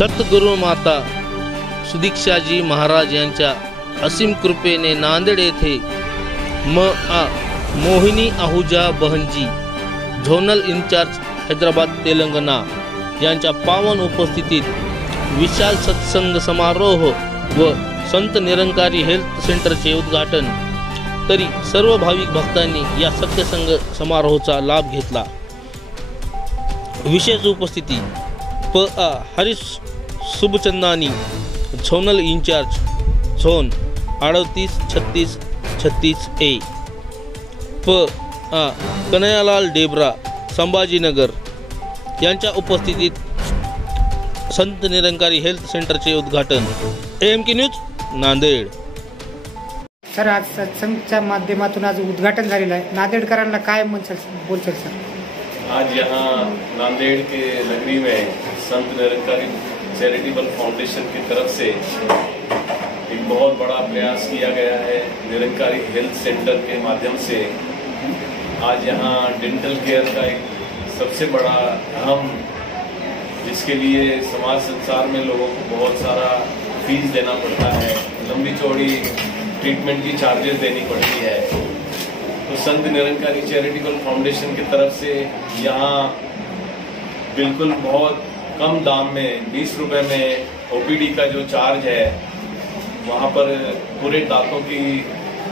सद्गुरू माता सुदीक्षाजी महाराज यांच्या असीम कृपेने नांदेड येथे मोहिनी आहुजा बहनजी झोनल इन्चार्ज हैदराबाद तेलंगणा यांच्या पावन उपस्थितीत विशाल सत्संग समारोह व संत निरंकारी हेल्थ सेंटरचे उद्घाटन। तरी सर्व भाविक भक्तांनी या सत्यसंग समारोहाचा लाभ घेतला। विशेष उपस्थिती हरीश शुभचंदानी झोनल इन्चार्ज झोन 38 36 36 ए, कन्हैयालाल डेबरा संभाजीनगर यांच्या उपस्थितीत संत निरंकारी हेल्थ सेंटरचे उद्घाटन। AMK news Nanded. सर, आज सत्संगच्या माध्यमातून आज उद्घाटन झालेलं आहे। नांदेडकरांना काय बोलचाल सर? आज यहाँ नांदेड़ के नगरी में संत निरंकारी चैरिटेबल फाउंडेशन की तरफ से एक बहुत बड़ा प्रयास किया गया है। निरंकारी हेल्थ सेंटर के माध्यम से आज यहाँ डेंटल केयर का एक सबसे बड़ा अहम, जिसके लिए समाज संसार में लोगों को बहुत सारा फीस देना पड़ता है, लंबी चौड़ी ट्रीटमेंट की चार्जेस देनी पड़ती है, तो संत निरंकारी चैरिटेबल फाउंडेशन की तरफ से यहाँ बिल्कुल बहुत कम दाम में 20 रुपए में OPD का जो चार्ज है वहाँ पर पूरे दांतों की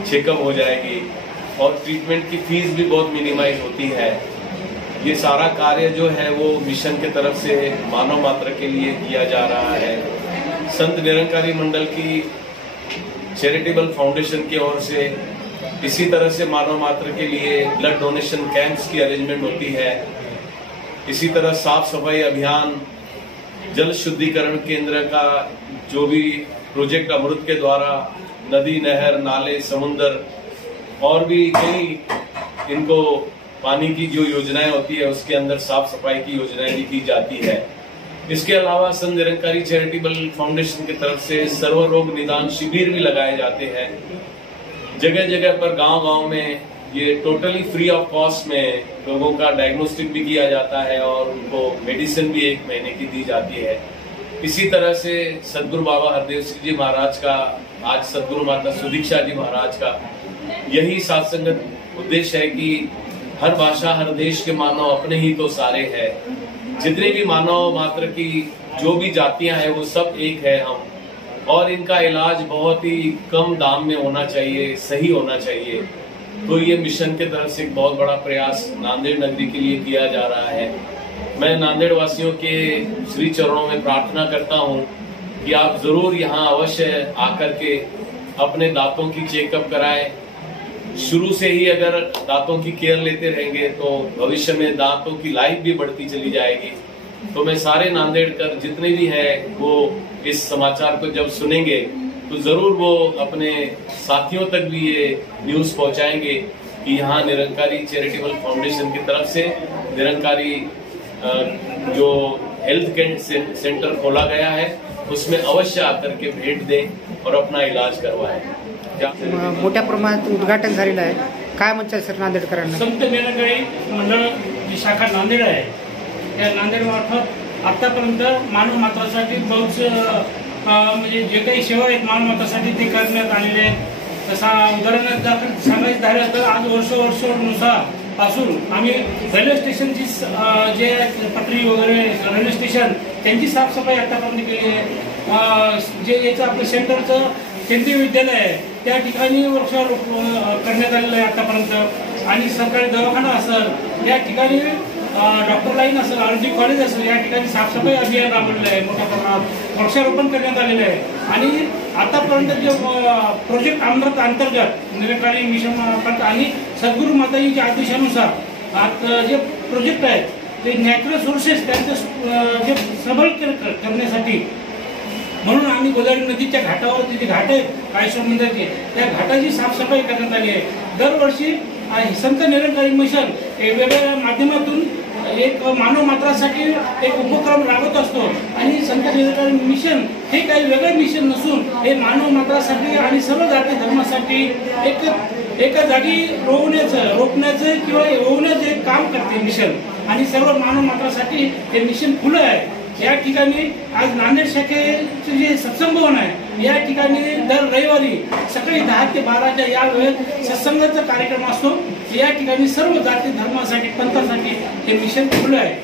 चेकअप हो जाएगी और ट्रीटमेंट की फीस भी बहुत मिनिमाइज होती है। ये सारा कार्य जो है वो मिशन के तरफ से मानव मात्र के लिए किया जा रहा है। संत निरंकारी मंडल की चैरिटेबल फाउंडेशन की ओर से इसी तरह से मानव मात्र के लिए ब्लड डोनेशन कैंप्स की अरेंजमेंट होती है। इसी तरह साफ सफाई अभियान, जल शुद्धिकरण केंद्र का जो भी प्रोजेक्ट अमृत के द्वारा नदी, नहर, नाले, समुद्र और भी कई इनको पानी की जो योजनाएं होती है उसके अंदर साफ सफाई की योजनाएं भी की जाती है। इसके अलावा संत निरंकारी चैरिटेबल फाउंडेशन की तरफ से सर्व रोग निदान शिविर भी लगाए जाते हैं। जगह जगह पर गांव-गांव में ये टोटली फ्री ऑफ कॉस्ट में लोगों का डायग्नोस्टिक भी किया जाता है और उनको मेडिसिन भी 1 महीने की दी जाती है। इसी तरह से सद्गुरु बाबा हरदेव सिंह जी महाराज का, आज सद्गुरु माता सुदीक्षा जी महाराज का यही सात्संगत उद्देश्य है कि हर भाषा हर देश के मानव अपने ही तो सारे हैं। जितने भी मानव मात्र की जो भी जातियां हैं वो सब एक है हम, और इनका इलाज बहुत ही कम दाम में होना चाहिए, सही होना चाहिए। तो ये मिशन के तरफ से एक बहुत बड़ा प्रयास नांदेड़ नगरी के लिए किया जा रहा है। मैं नांदेड़ वासियों के श्री चरणों में प्रार्थना करता हूँ कि आप जरूर यहाँ अवश्य आकर के अपने दांतों की चेकअप कराएं। शुरू से ही अगर दांतों की केयर लेते रहेंगे तो भविष्य में दांतों की लाइफ भी बढ़ती चली जाएगी। तो मैं सारे नांदेड़कर जितने भी हैं वो इस समाचार को जब सुनेंगे तो जरूर वो अपने साथियों तक भी ये न्यूज पहुंचाएंगे कि यहाँ निरंकारी चैरिटेबल फाउंडेशन की तरफ से निरंकारी जो हेल्थ सेंटर खोला गया है उसमें अवश्य आकर के भेंट दें और अपना इलाज करवाएं। मोठ्या प्रमाणात उद्घाटन झालेलं आहे। काय म्हणतात सर नांदेडकरांना? संत निरंकारी मंडळ जी शाखा नांदेड आहे त्या नांदेड मार्फत आतापर्यंत मानव मात्रासाठी बहुत म्हणजे जे काही सेवा आहेत मानव मात्रासाठी ते करण्यात आलेले आहेत। तसा उदाहरणार्थ सांगायचं झालं तर आज वर्षानुसार पासून आम्ही रेल्वे स्टेशनची जे पटरी वगैरे रेल्वे स्टेशन त्यांची साफसफाई आतापर्यंत केली आहे। जे याचं आपलं सेंटरचं केंद्रीय विद्यालय आहे त्या ठिकाणी वृक्षारोपण करण्यात आलेलं आहे आतापर्यंत, आणि सरकारी दवाखाना असेल या ठिकाणी डॉक्टर लाईन असेल, RG कॉलेज असेल या ठिकाणी साफसफाई अभियान राबवलेलं आहे। मोठ्या प्रमाणात वृक्षारोपण करण्यात आलेलं आहे आणि आतापर्यंत जे प्रोजेक्ट अमृत अंतर्गत निरंकारी मिशन मार्फत आणि सद्गुरू माताजीच्या आदेशानुसार आता जे प्रोजेक्ट आहेत ते नॅचरल सोर्सेस त्यांचं जे सबल करण्यासाठी म्हणून आम्ही गोदावरी नदीच्या घाटावर जे घाट आहेत काळेश्वर मंदिराचे त्या घाटाची साफसफाई करण्यात आली आहे। दरवर्षी संत निरंकारी मिशन वेगवेगळ्या माध्यमातून एक मानव मात्रासाठी एक उपक्रम राबवत असतो आणि संत निरंकारी मिशन हे काही वेगळे मिशन नसून हे मानव मात्रासाठी आणि सर्व जाती धर्मासाठी एका जागी रोपण्याचं किंवा रोवण्याचं काम करते मिशन, आणि सर्व मानव मात्रासाठी हे मिशन खुलं आहे। या ठिकाणी आज नांदेड शाखेचे जे सत्संग भवन आहे या ठिकाणी दर रविवारी सकाळी 10 ते 12च्या या वेळेत सत्संगाचा कार्यक्रम असतो. या ठिकाणी सर्व जाती धर्मासाठी पंथासाठी हे मिशन खुलं आहे.